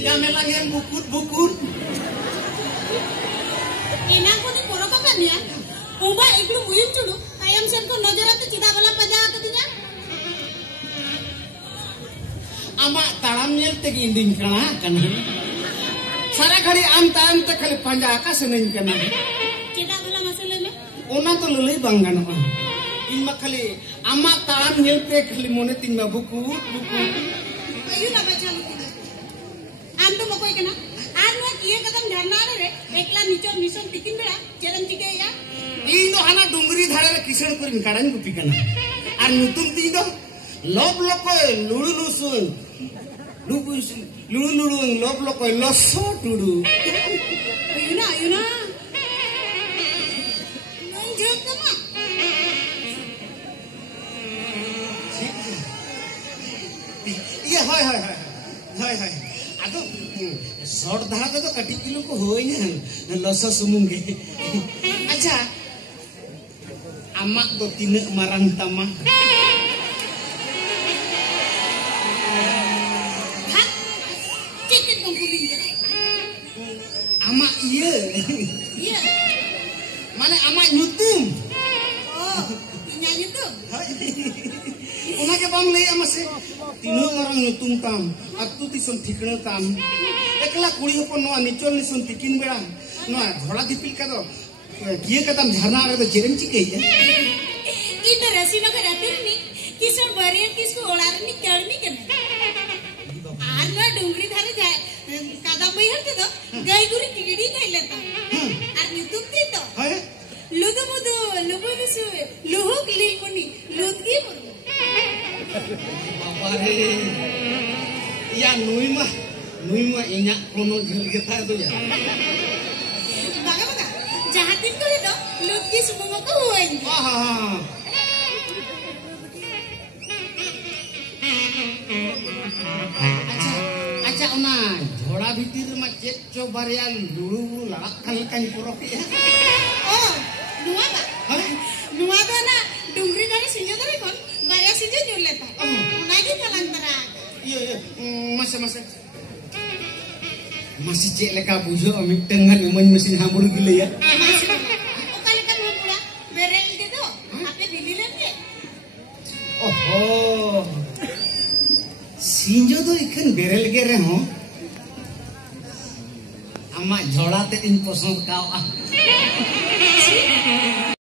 Tinggal melangin bukut-bukut. Ina ko ni poro kan ya. Oba eklu muyun dulu. Tayam sen ko nojarate cita bala paja katinya. Ama taram nyel te inding kana kan. Sara khari am tam te khali panja ka senin kana. Cita bala masule me. Ona to lelai bang ganoa. Inma khali ama taram nyel te khali mone tingma bukut. Ayu na baca lu. Am to mokoi kana. Ar no kiye kadam dharna re ekla nichor nison tikin bela jerem tike ya. Indo hana dungri dhare kisan kurin kadan gupi kana. Ar nutum tido lob lokoy lulu lusun. Lulu lob lokoy loso tudu. Ayu na. Nonjok kama. Iya hai. Aduh, short dhara to kati kilo ko hoy na loso sumungge. Acha. Amak do tinek marang tama. Hah? Cekit kong kuling ya. Amak iya. Iya. Mana amak nyutum. Oh, nyanyi tuh. Una ke bang lay amase. Tino orang nyutum tam. Atu tisam thikna tam. Ekla kuri hopon noa nichol nisun tikin bera. Noa thoda dipil ka do. Kiye kadam jharna ar do jerem chike ya. Ito rasino ka ratir ni. Kisor bariyan kisku olar ni kerni kena. Ar no dungri dhare ja kadam bayar ke do. Gai guri tigidi kaile ta. Ar nyutum ti to. Hai. Lugu mudu lugu nisu luhuk linguni lutki murmu. Babare. Ya nui mah inyak kono jil kita itu ya. Baga jahatin ko ito lutki sumungo ko huwain. Acha ona jhoda bhitir ma cek cho barya lulu larak kan purok ya. Oh, nuwa ba? Nuwa ba na dungri dari sinjo dari kon barya sinjo nyulet ta. Nagi kalang tara. Iya masih cek leka bujo amik tengan mesin hamur gile ya. Kali kan hamura berel itu tuh. Apa dilihat deh? Oh. Sinjo tuh ikan berel gere ho. Ama jhoda te in posong kau ah.